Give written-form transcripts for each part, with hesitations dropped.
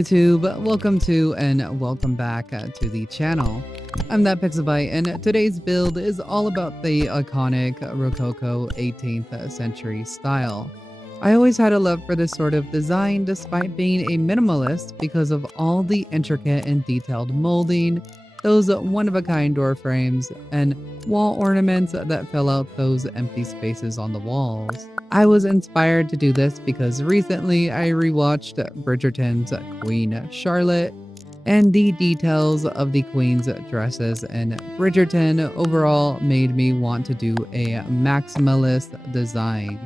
YouTube? Welcome to and welcome back to the channel. I'm that Pixabite, and today's build is all about the iconic Rococo 18th century style. I always had a love for this sort of design despite being a minimalist because of all the intricate and detailed molding, those one-of-a-kind door frames, and wall ornaments that fill out those empty spaces on the walls. I was inspired to do this because recently I rewatched Bridgerton's Queen Charlotte, and the details of the Queen's dresses in Bridgerton overall made me want to do a maximalist design.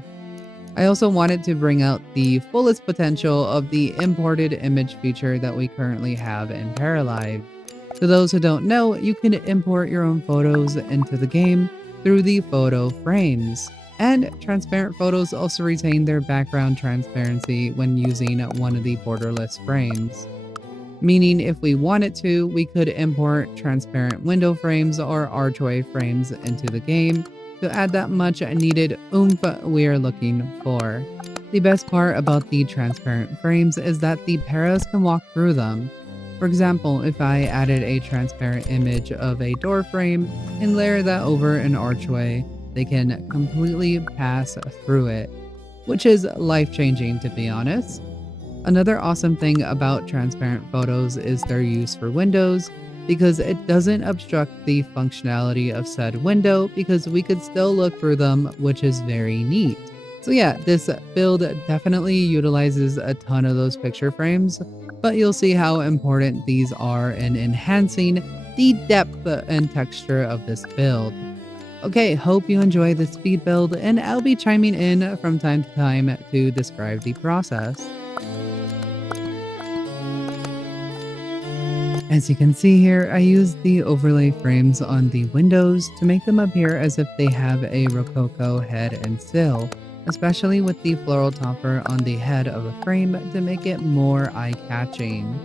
I also wanted to bring out the fullest potential of the imported image feature that we currently have in Paralives. To those who don't know, you can import your own photos into the game through the photo frames. And transparent photos also retain their background transparency when using one of the borderless frames. Meaning if we wanted to, we could import transparent window frames or archway frames into the game to add that much needed oomph we are looking for. The best part about the transparent frames is that the paras can walk through them. For example, if I added a transparent image of a door frame and layer that over an archway, they can completely pass through it, which is life-changing to be honest. Another awesome thing about transparent photos is their use for windows, because it doesn't obstruct the functionality of said window because we could still look through them, which is very neat. So yeah, this build definitely utilizes a ton of those picture frames, but you'll see how important these are in enhancing the depth and texture of this build. Okay, hope you enjoy the speed build, and I'll be chiming in from time to time to describe the process. As you can see here, I used the overlay frames on the windows to make them appear as if they have a Rococo head and sill, especially with the floral topper on the head of a frame to make it more eye-catching.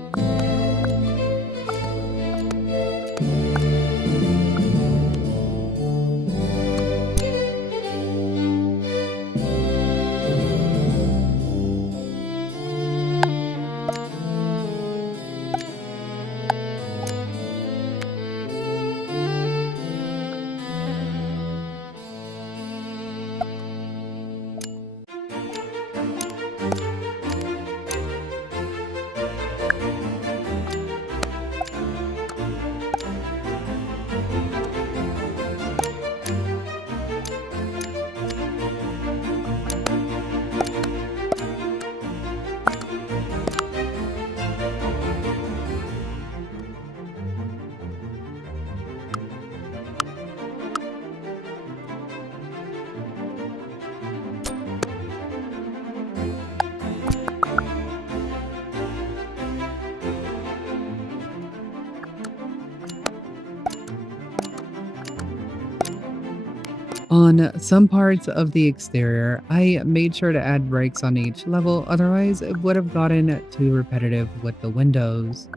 On some parts of the exterior, I made sure to add breaks on each level, otherwise it would have gotten too repetitive with the windows.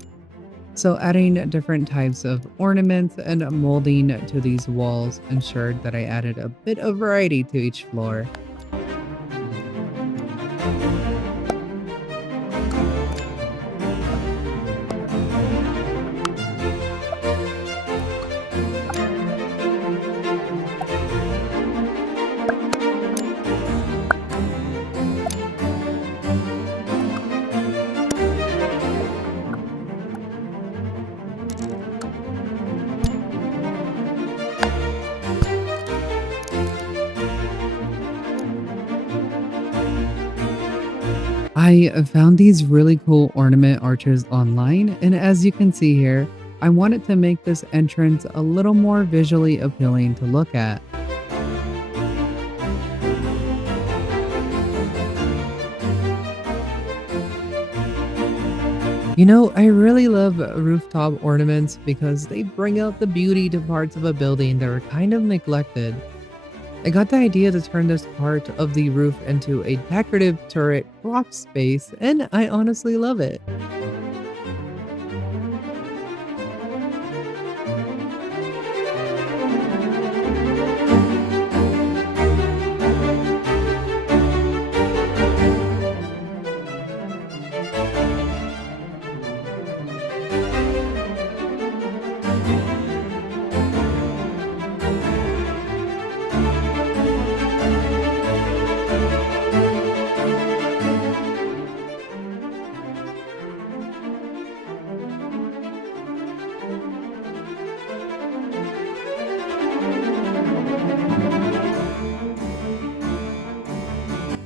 So adding different types of ornaments and molding to these walls ensured that I added a bit of variety to each floor. I found these really cool ornament arches online, and as you can see here, I wanted to make this entrance a little more visually appealing to look at. You know, I really love rooftop ornaments because they bring out the beauty to parts of a building that are kind of neglected. I got the idea to turn this part of the roof into a decorative turret prop space, and I honestly love it.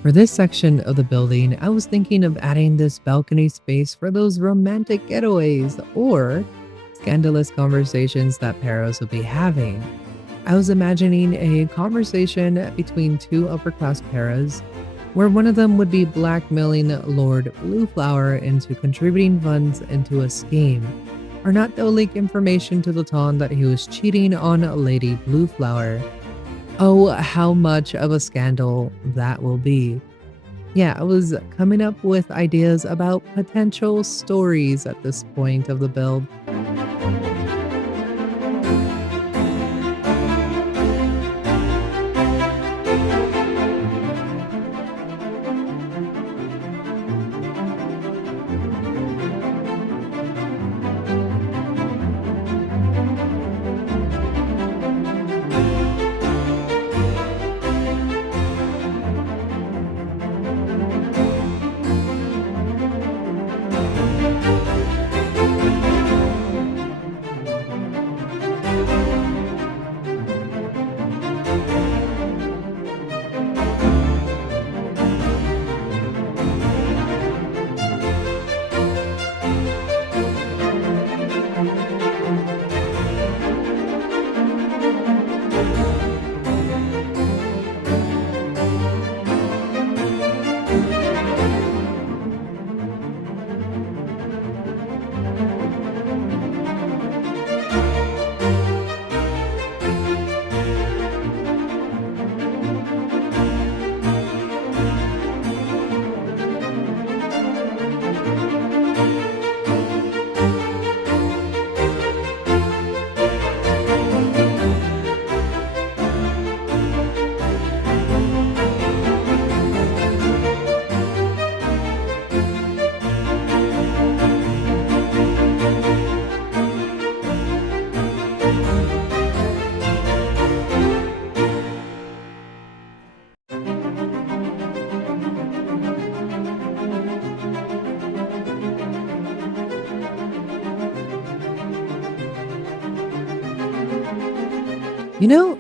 For this section of the building, I was thinking of adding this balcony space for those romantic getaways or scandalous conversations that Paros would be having. I was imagining a conversation between two upper class paras, where one of them would be blackmailing Lord Blueflower into contributing funds into a scheme, or not to leak information to the town that he was cheating on Lady Blueflower. Oh, how much of a scandal that will be. Yeah, I was coming up with ideas about potential stories at this point of the build.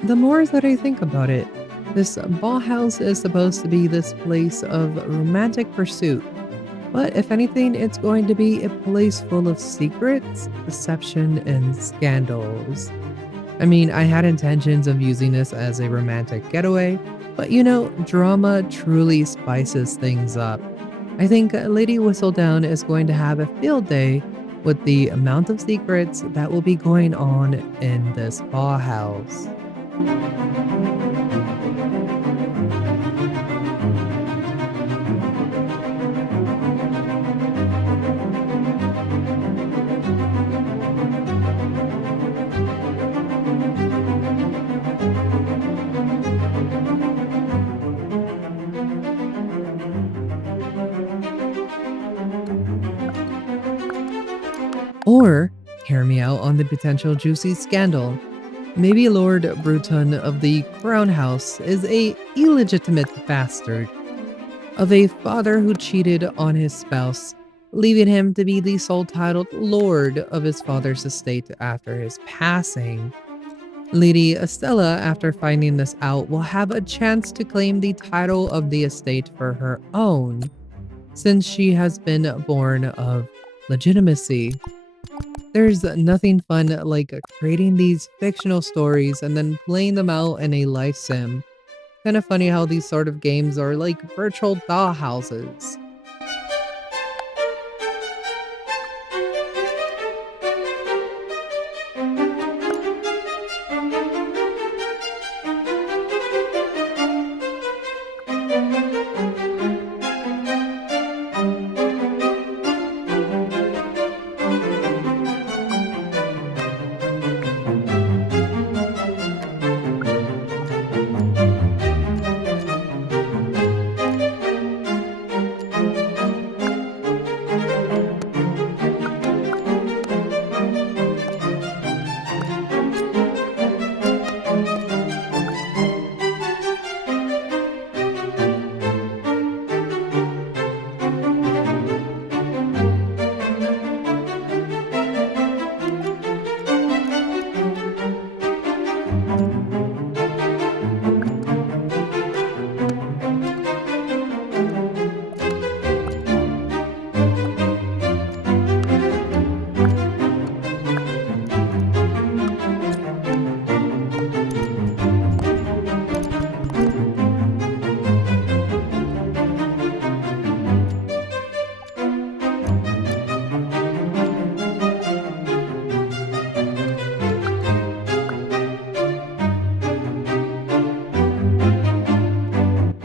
The more that I think about it, this ball house is supposed to be this place of romantic pursuit. But if anything, it's going to be a place full of secrets, deception, and scandals. I mean, I had intentions of using this as a romantic getaway, but drama truly spices things up. I think Lady Whistledown is going to have a field day with the amount of secrets that will be going on in this ball house. Or hear me out on the potential juicy scandal. Maybe Lord Bruton of the Crown House is a illegitimate bastard of a father who cheated on his spouse, leaving him to be the sole titled lord of his father's estate after his passing. Lady Estella, after finding this out, will have a chance to claim the title of the estate for her own, since she has been born of legitimacy. There's nothing fun like creating these fictional stories and then playing them out in a life sim. Kind of funny how these sort of games are like virtual doll houses.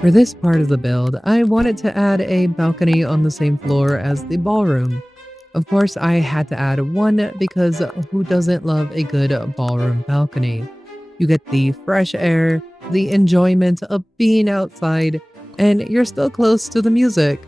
For this part of the build, I wanted to add a balcony on the same floor as the ballroom. Of course, I had to add one because who doesn't love a good ballroom balcony? You get the fresh air, the enjoyment of being outside, and you're still close to the music.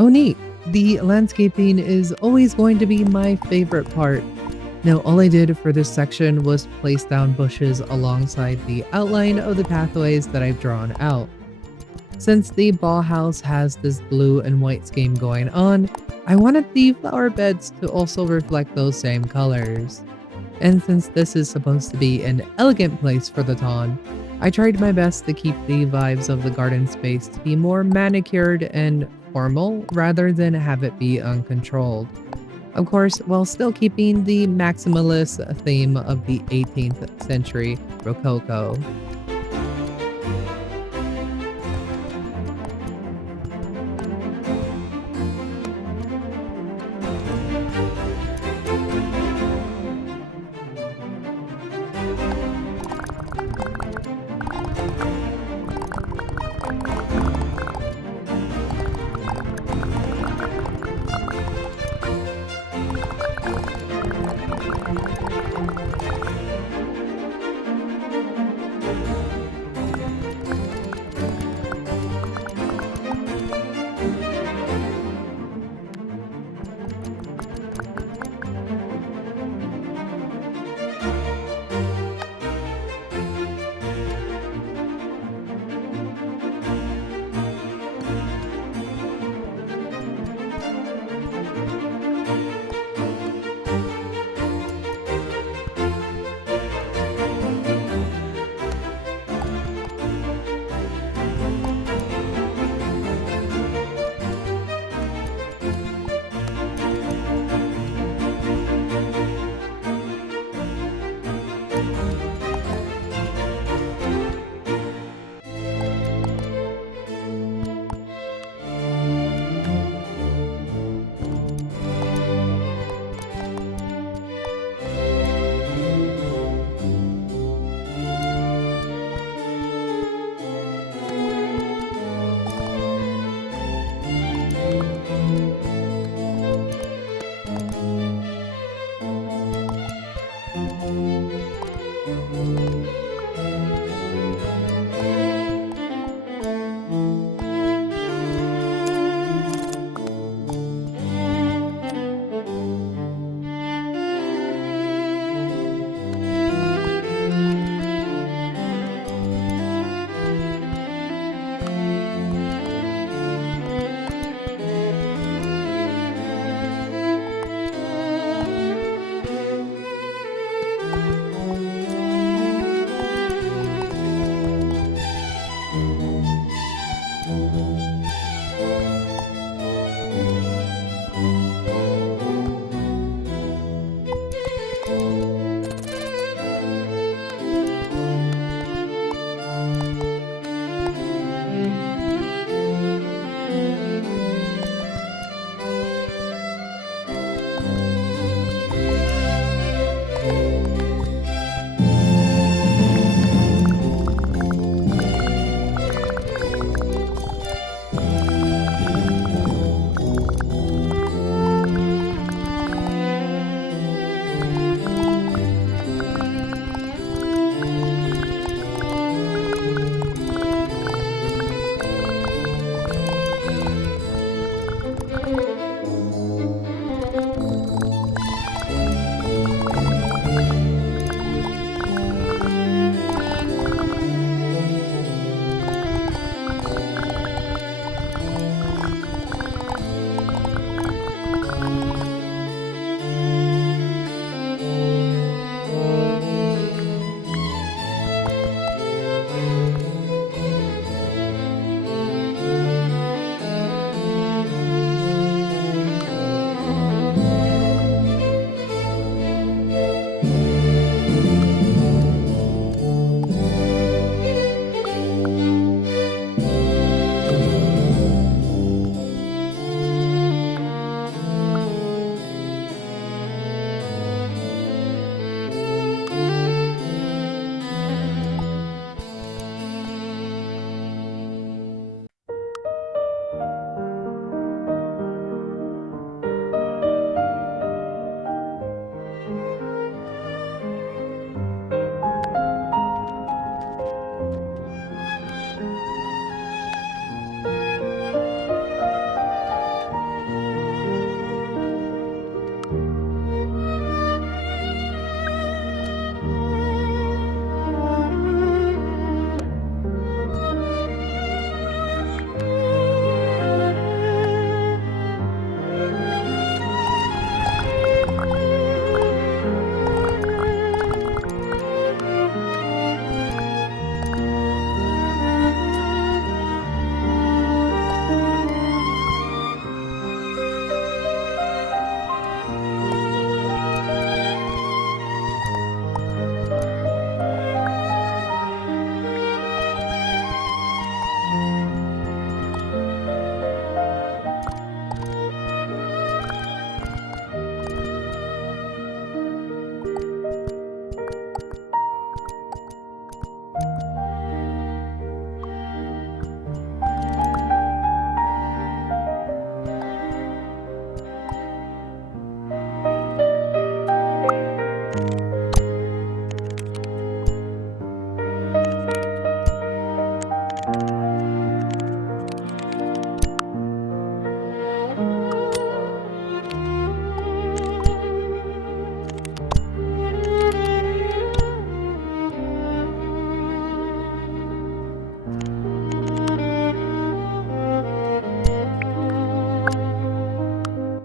Oh, neat. The landscaping is always going to be my favorite part. Now, all I did for this section was place down bushes alongside the outline of the pathways that I've drawn out. Since the ball house has this blue and white scheme going on, I wanted the flower beds to also reflect those same colors. And since this is supposed to be an elegant place for the Ton, I tried my best to keep the vibes of the garden space to be more manicured and formal rather than have it be uncontrolled. Of course, while still keeping the maximalist theme of the 18th century Rococo.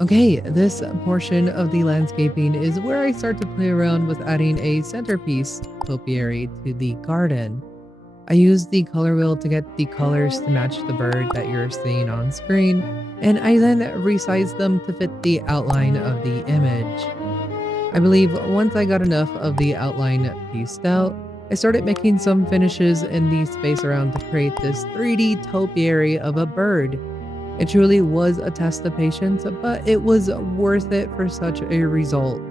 Okay, this portion of the landscaping is where I start to play around with adding a centerpiece topiary to the garden. I use the color wheel to get the colors to match the bird that you're seeing on screen, and I then resize them to fit the outline of the image. I believe once I got enough of the outline pieced out, I started making some finishes in the space around to create this 3D topiary of a bird. It truly was a test of patience, but it was worth it for such a result.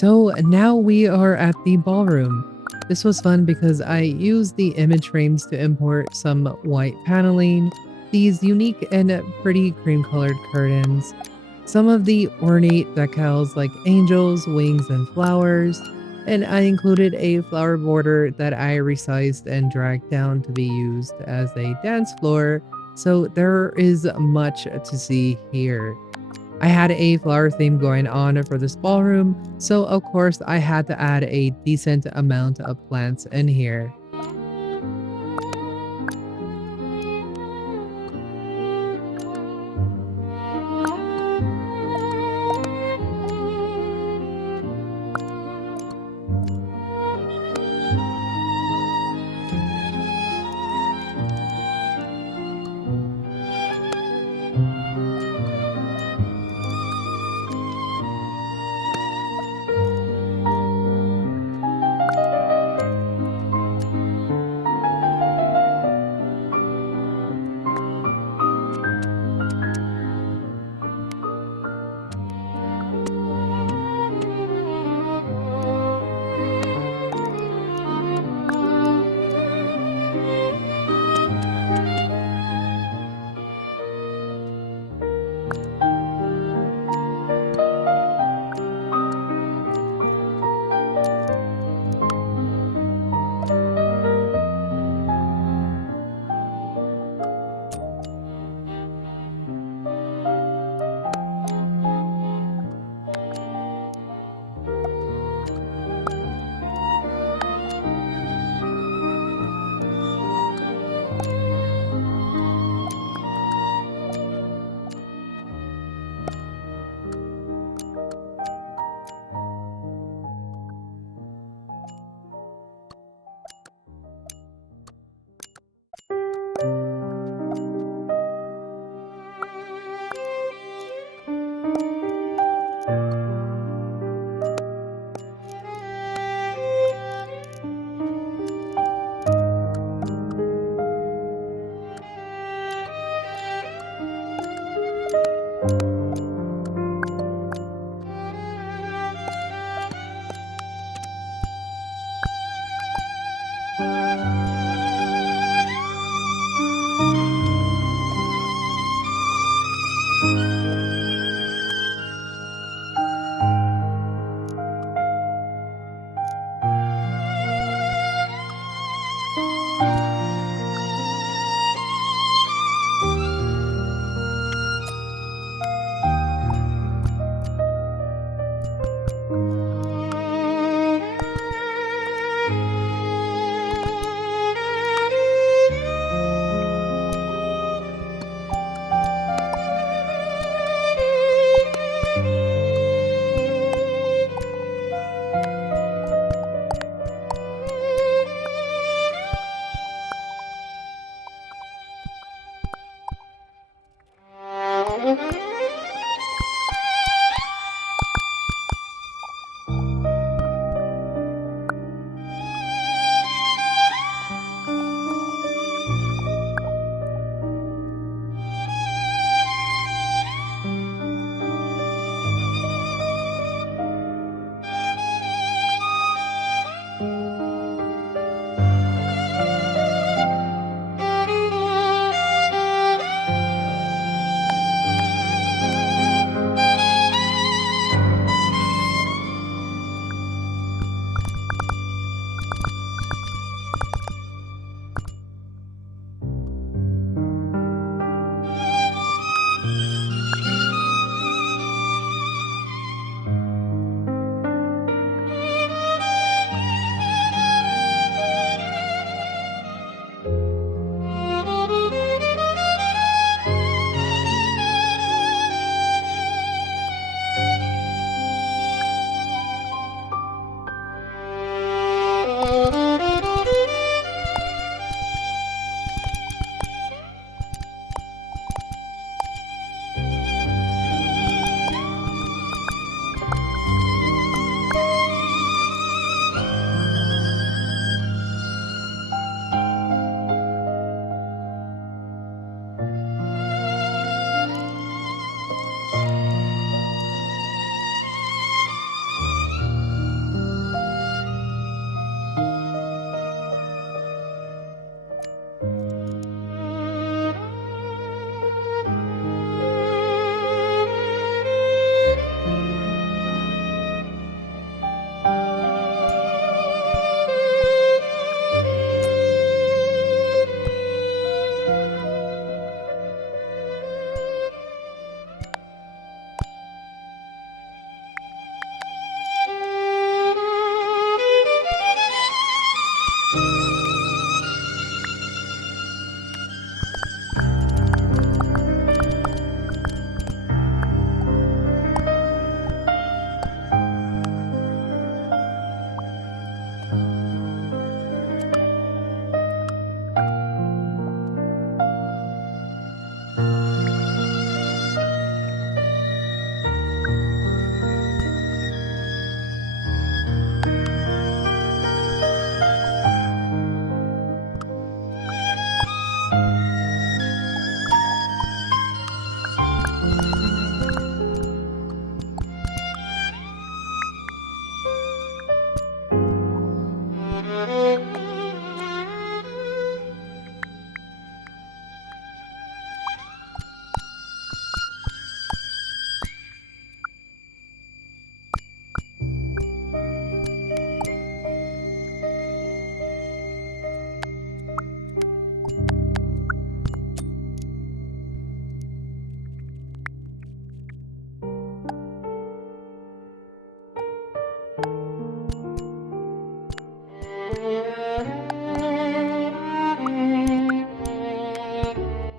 So now we are at the ballroom. This was fun because I used the image frames to import some white paneling, these unique and pretty cream colored curtains, some of the ornate decals like angels, wings, and flowers, and I included a flower border that I resized and dragged down to be used as a dance floor. So there is much to see here. I had a flower theme going on for this ballroom, so of course I had to add a decent amount of plants in here.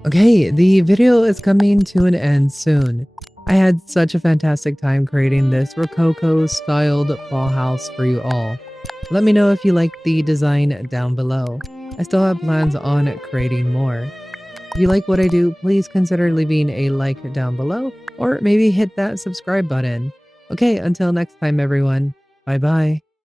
Okay, the video is coming to an end soon. I had such a fantastic time creating this Rococo styled ball house for you all. Let me know if you like the design down below. I still have plans on creating more. If you like what I do, please consider leaving a like down below or maybe hit that subscribe button. Okay, until next time everyone. Bye bye.